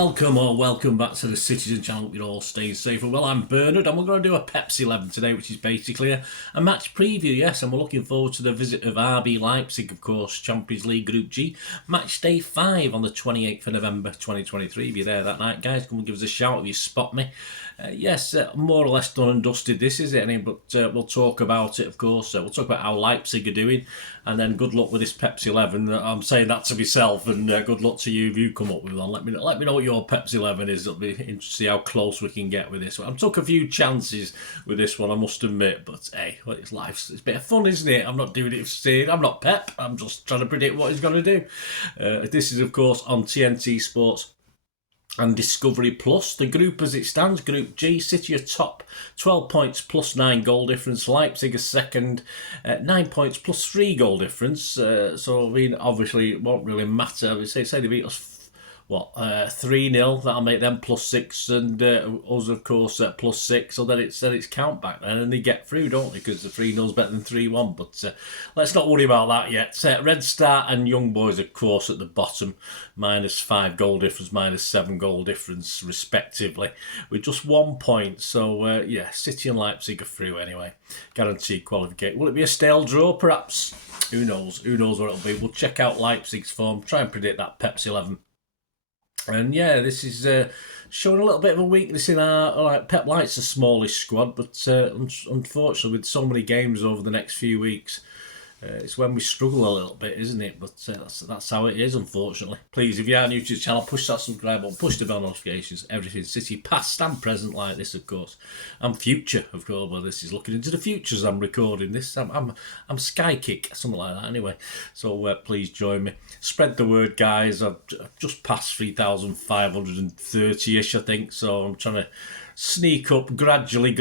Welcome back to the Citizen channel. You're all staying safe. Well, I'm Bernard, and we're going to do a Pepsi 11 today, which is basically a match preview, yes, and we're looking forward to the visit of RB Leipzig, of course, Champions League Group G, match day 5 on the 28th of November 2023. If you're there that night, guys, come and give us a shout if you spot me. Yes, more or less done and dusted this, is it? But we'll talk about it, of course. We'll talk about how Leipzig are doing, and then good luck with this Pepsi 11. I'm saying that to myself, and good luck to you if you come up with one. Let me know what your Pepsi 11 is. It'll be interesting to see how close we can get with this one. I took a few chances with this one, I must admit, but hey, it's life. It's a bit of fun, isn't it? I'm not doing it for saying I'm not Pep. I'm just trying to predict what he's going to do. This is, of course, on TNT Sports and Discovery Plus. The group as it stands, Group G, City are top, 12 points plus 9 goal difference. Leipzig are second, 9 points plus 3 goal difference. So, I mean, obviously it won't really matter. We say they beat us 3-0, that'll make them plus 6, and us, of course, plus 6, so then it's count back then, and they get through, don't they, because the 3-0's better than 3-1, but let's not worry about that yet. Red Star and Young Boys, of course, at the bottom, -5 goal difference, -7 goal difference, respectively, with just 1 point, so yeah, City and Leipzig are through anyway, guaranteed qualification. Will it be a stale draw, perhaps? Who knows what it'll be. We'll check out Leipzig's form, try and predict that Pepsi 11. And yeah, this is showing a little bit of a weakness in our. Pep likes a smallish squad, but unfortunately, with so many games over the next few weeks, it's when we struggle a little bit, isn't it? But that's how it is, unfortunately. Please, if you are new to the channel, push that subscribe button, push the bell notifications, everything City, past and present like this, of course, and future, of course. Well, this is looking into the future as I'm recording this. I'm Sky Kick, something like that, anyway. So please join me. Spread the word, guys. I've just passed 3,530-ish, I think. So I'm trying to sneak up gradually,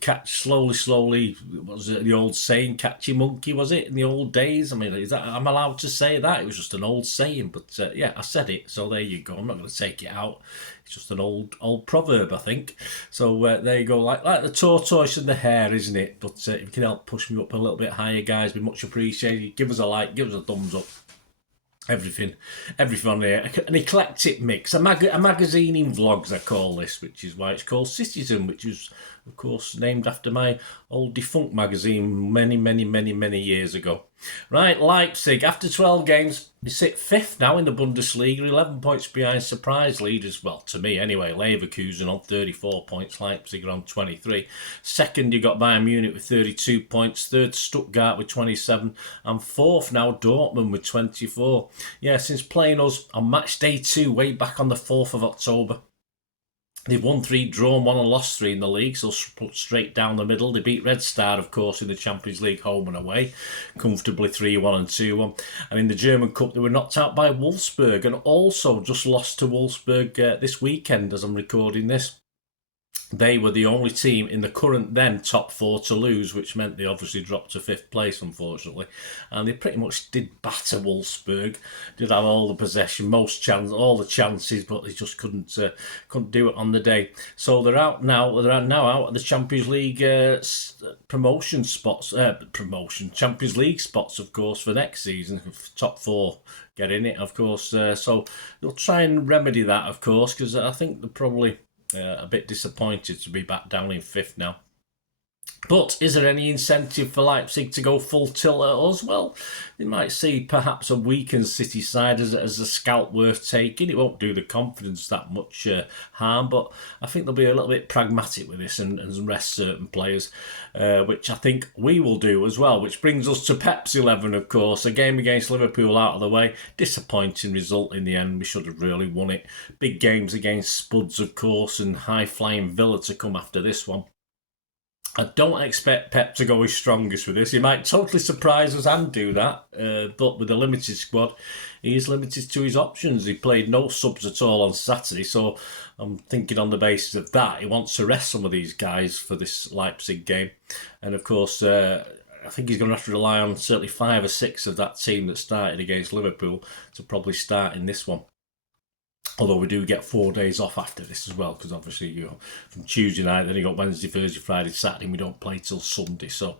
catch slowly. What was it, the old saying, catchy monkey, was it, in the old days? I mean, is that, I'm allowed to say that? It was just an old saying, but yeah, I said it, so there you go. I'm not going to take it out. It's just an old proverb, I think. So there you go, like the tortoise and the hare, isn't it? But if you can help push me up a little bit higher, guys, be much appreciated. Give us a like, give us a thumbs up. Everything on here. An eclectic mix. A magazine in vlogs, I call this, which is why it's called Citizen, which is, of course, named after my old defunct magazine many years ago. Right, Leipzig, after 12 games, they sit 5th now in the Bundesliga, 11 points behind surprise leaders, well, to me anyway, Leverkusen on 34 points, Leipzig are on 23. Second, you got Bayern Munich with 32 points, third, Stuttgart with 27, and fourth now, Dortmund with 24. Yeah, since playing us on match day 2, way back on the 4th of October, they've won 3, drawn 1 and lost 3 in the league, so straight down the middle. They beat Red Star, of course, in the Champions League home and away, comfortably 3-1 and 2-1. And in the German Cup, they were knocked out by Wolfsburg and also just lost to Wolfsburg this weekend as I'm recording this. They were the only team in the current then top 4 to lose, which meant they obviously dropped to 5th place, unfortunately. And they pretty much did batter Wolfsburg. Did have all the possession, all the chances, but they just couldn't do it on the day. So they're out now. They're now out of the Champions League Champions League spots, of course, for next season. Top 4 get in it, of course. So they'll try and remedy that, of course, because I think they're probably a bit disappointed to be back down in 5th now. But is there any incentive for Leipzig to go full tilt at us? Well, they might see perhaps a weakened City side as a scalp worth taking. It won't do the confidence that much harm, but I think they'll be a little bit pragmatic with this and rest certain players, which I think we will do as well, which brings us to Pepsi 11, of course. A game against Liverpool out of the way. Disappointing result in the end. We should have really won it. Big games against Spuds, of course, and high-flying Villa to come after this one. I don't expect Pep to go his strongest with this. He might totally surprise us and do that, but with a limited squad, he is limited to his options. He played no subs at all on Saturday, so I'm thinking on the basis of that, he wants to rest some of these guys for this Leipzig game. And of course, I think he's going to have to rely on certainly 5 or 6 of that team that started against Liverpool to probably start in this one. Although we do get 4 days off after this as well, because obviously from Tuesday night, then you got Wednesday, Thursday, Friday, Saturday, and we don't play till Sunday. So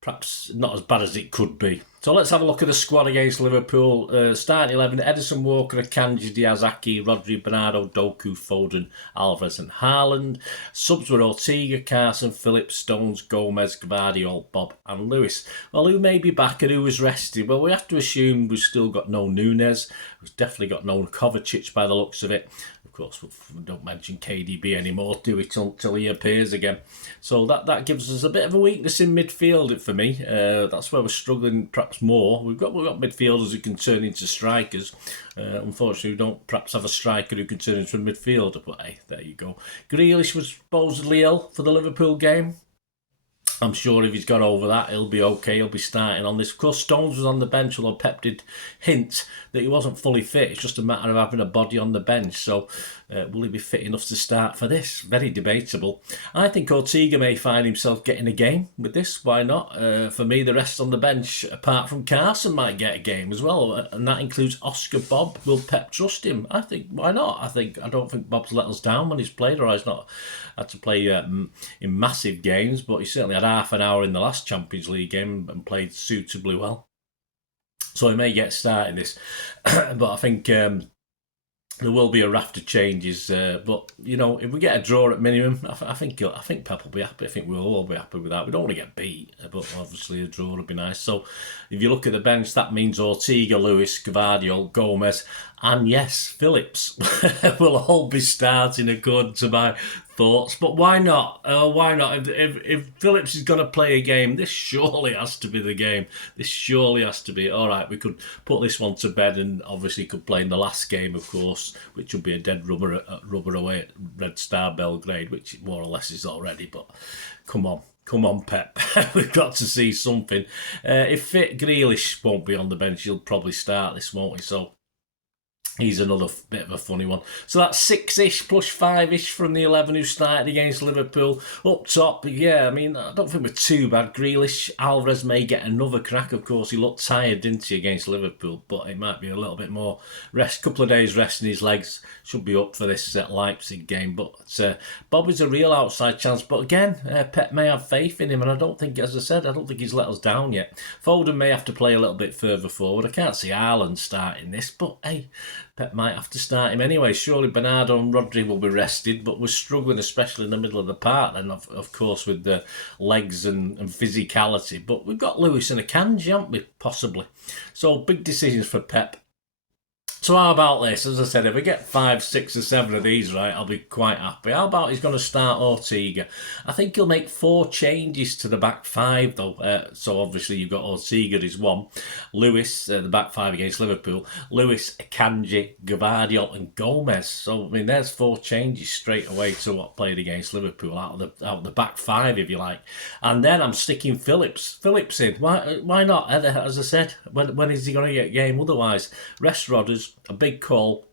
perhaps not as bad as it could be. So let's have a look at the squad against Liverpool. Starting 11, Edison, Walker, Akanji, Diaz, Aki, Rodri, Bernardo, Doku, Foden, Alvarez and Haaland. Subs were Ortega, Carson, Phillips, Stones, Gomez, Gvardiol, Bob and Lewis. Well, who may be back and who was rested? Well, we have to assume we've still got no Nunes. We've definitely got no Kovacic by the looks of it. Of course, we don't mention KDB anymore, do we, till he appears again. So that gives us a bit of a weakness in midfield for me. That's where we're struggling perhaps more. We've got midfielders who can turn into strikers. Unfortunately, we don't perhaps have a striker who can turn into a midfielder. But hey, there you go. Grealish was supposedly ill for the Liverpool game. I'm sure if he's got over that, he'll be okay. He'll be starting on this. Of course, Stones was on the bench, although Pep did hint that he wasn't fully fit. It's just a matter of having a body on the bench. So will he be fit enough to start for this? Very debatable. I think Ortega may find himself getting a game with this. Why not? For me, the rest on the bench, apart from Carson, might get a game as well. And that includes Oscar Bob. Will Pep trust him? I think, why not? I don't think Bob's let us down when he's played, or he's not had to play in massive games, but he certainly had half an hour in the last Champions League game and played suitably well. So he may get started this. But I think there will be a raft of changes. But, you know, if we get a draw at minimum, I think Pep will be happy. I think we'll all be happy with that. We don't want to get beat, but obviously a draw would be nice. So if you look at the bench, that means Ortega, Lewis, Gvardiol, Gomez, and yes, Phillips will all be starting according to my thoughts. But why not? Why not? If Phillips is going to play a game, this surely has to be the game. This surely has to be. All right, we could put this one to bed and obviously could play in the last game, of course, which would be a dead rubber away at Red Star Belgrade, which it more or less is already. But come on, Pep. We've got to see something. If fit, Grealish won't be on the bench. He'll probably start this, won't he? So he's another bit of a funny one. So that's 6-ish plus 5-ish from the 11 who started against Liverpool. Up top, yeah, I mean, I don't think we're too bad. Grealish, Alvarez may get another crack. Of course, he looked tired, didn't he, against Liverpool? But it might be a little bit more rest. Couple of days resting his legs. Should be up for this Leipzig game. But Bob is a real outside chance. But again, Pep may have faith in him. And I don't think, as I said, I don't think he's let us down yet. Foden may have to play a little bit further forward. I can't see Haaland starting this. But hey, Pep might have to start him anyway. Surely Bernardo and Rodri will be rested, but we're struggling, especially in the middle of the park, then, of course, with the legs and physicality. But we've got Lewis and Akanji, haven't we? Possibly. So big decisions for Pep. So how about this? As I said, if we get 5, 6 or 7 of these right, I'll be quite happy. How about he's going to start Ortega? I think he'll make 4 changes to the back 5 though. So obviously you've got Ortega is 1. Lewis, the back 5 against Liverpool. Lewis, Akanji, Gvardiol and Gomez. So I mean there's 4 changes straight away to what played against Liverpool out of the back 5 if you like. And then I'm sticking Phillips in. Why not? As I said, when is he going to get a game otherwise? Rest Rodders. A big call.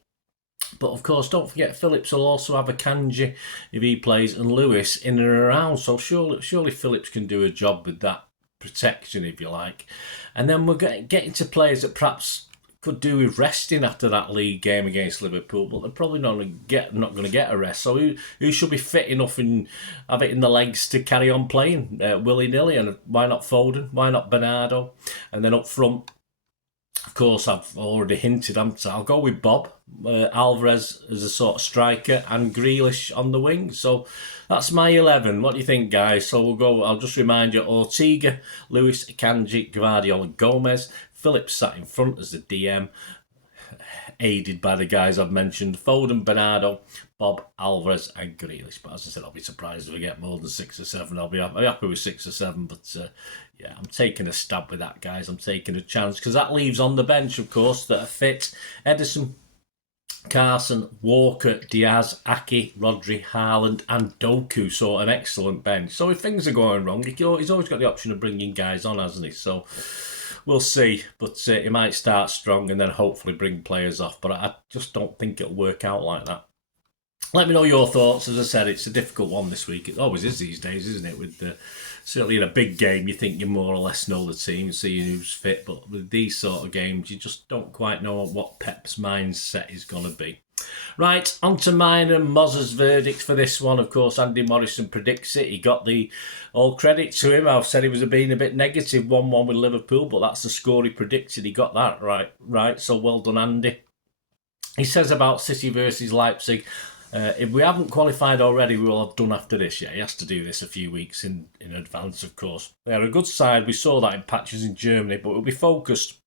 But of course, don't forget Phillips will also have Akanji if he plays and Lewis in and around. So surely Phillips can do a job with that protection, if you like. And then we're getting to players that perhaps could do with resting after that league game against Liverpool, but they're probably not going to get a rest. So who should be fit enough and have it in the legs to carry on playing willy-nilly? And why not Foden? Why not Bernardo? And then up front, of course, I've already hinted, I'll go with Bob, Alvarez as a sort of striker and Grealish on the wing. So that's my 11. What do you think, guys? So I'll just remind you, Ortega, Lewis, Akanji, Gvardiol and Gomez. Phillips sat in front as the DM, aided by the guys I've mentioned. Foden, Bernardo, Bob, Alvarez and Grealish. But as I said, I'll be surprised if we get more than 6 or 7. I'll be happy with 6 or 7, but yeah, I'm taking a stab with that, guys. I'm taking a chance, because that leaves on the bench, of course, that are fit. Edison, Carson, Walker, Diaz, Aki, Rodri, Haaland and Doku. So an excellent bench. So if things are going wrong, he's always got the option of bringing guys on, hasn't he? So we'll see, but he might start strong and then hopefully bring players off. But I just don't think it'll work out like that. Let me know your thoughts. As I said, it's a difficult one this week. It always is these days, isn't it? With certainly in a big game, you think you more or less know the team, see who's fit. But with these sort of games, you just don't quite know what Pep's mindset is going to be. Right, on to mine and Moz's verdict for this one. Of course, Andy Morrison predicts it. He got all credit to him. I've said he was being a bit negative, 1-1 with Liverpool, but that's the score he predicted. He got that right. So well done, Andy. He says about City versus Leipzig, if we haven't qualified already, we will have done after this. Yeah, he has to do this a few weeks in advance, of course. They're a good side. We saw that in patches in Germany, but we'll be focused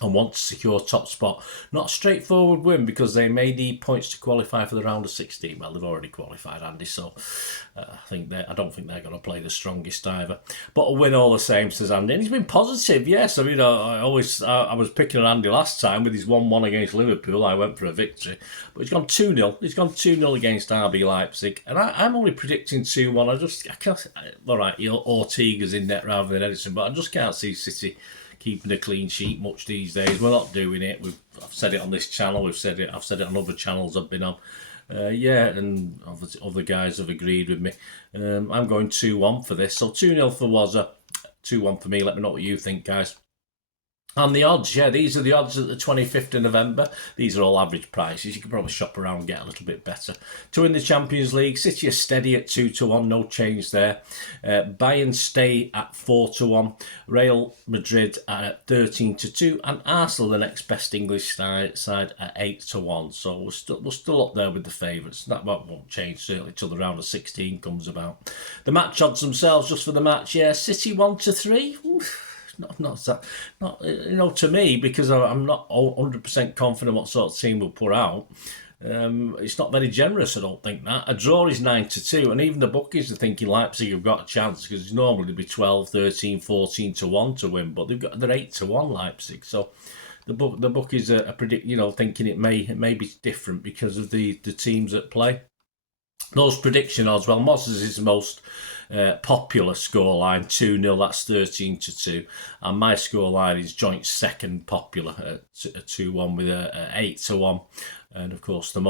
and want to secure top spot. Not a straightforward win because they may need points to qualify for the round of 16. Well, they've already qualified, Andy, so I don't think they're going to play the strongest either. But a win all the same, says Andy. And he's been positive, yes. I mean, I was picking on Andy last time with his 1-1 against Liverpool. I went for a victory. But he's gone 2-0. He's gone 2-0 against RB Leipzig. And I'm only predicting 2-1. I can't, all right, Ortega's in net rather than Edison, but I just can't see City keeping a clean sheet much these days. We're not doing it. I've said it on this channel. I've said it on other channels I've been on. And other guys have agreed with me. I'm going 2-1 for this. So 2-0 for Wazza, 2-1 for me. Let me know what you think, guys. And the odds, these are the odds at the 25th of November. These are all average prices. You can probably shop around and get a little bit better. To win the Champions League, City are steady at 2-1, no change there. Bayern stay at 4-1. Real Madrid at 13-2. And Arsenal, the next best English side at 8-1. So we're still up there with the favourites. That won't change certainly till the round of 16 comes about. The match odds themselves, just for the match, City 1-3. Not to me, because I'm not 100% confident what sort of team we'll put out. It's not very generous, I don't think that. A draw is 9-2, and even the bookies are thinking Leipzig have got a chance, because normally they'd be 12, 13, 14-1 to win, but they're 8-1 Leipzig. So the bookies are thinking it may be different because of the teams that play. Those prediction odds, well, Moz's is the most popular scoreline, 2-0, that's 13-2. And my scoreline is joint second popular at 2-1 with a 8-1. And of course, the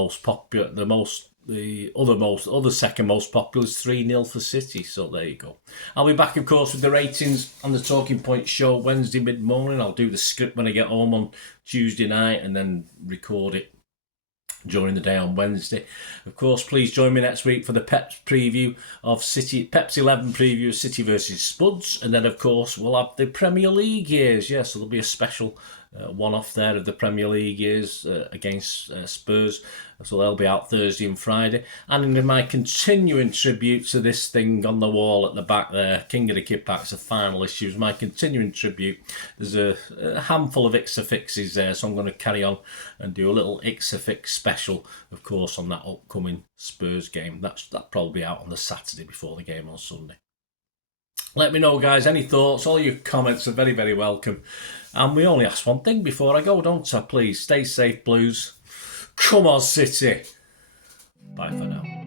other second most popular is 3-0 for City. So there you go. I'll be back, of course, with the ratings on the Talking Point show Wednesday mid-morning. I'll do the script when I get home on Tuesday night and then record it during the day on Wednesday. Of course, please join me next week for the Pep's preview of City, Pep's 11 preview of City versus Spuds, and then of course we'll have the Premier League years. So there'll be a special one-off there of the Premier League years against Spurs. So they'll be out Thursday and Friday. And in my continuing tribute to this thing on the wall at the back there, King of the Kippax, the final issues, my continuing tribute, there's a handful of Ixafixes there, so I'm going to carry on and do a little Ixafix special, of course, on that upcoming Spurs game. That'll probably be out on the Saturday before the game on Sunday. Let me know, guys, any thoughts. All your comments are very, very welcome. And we only ask one thing before I go, don't I? Please stay safe, Blues. Come on, City. Bye for now.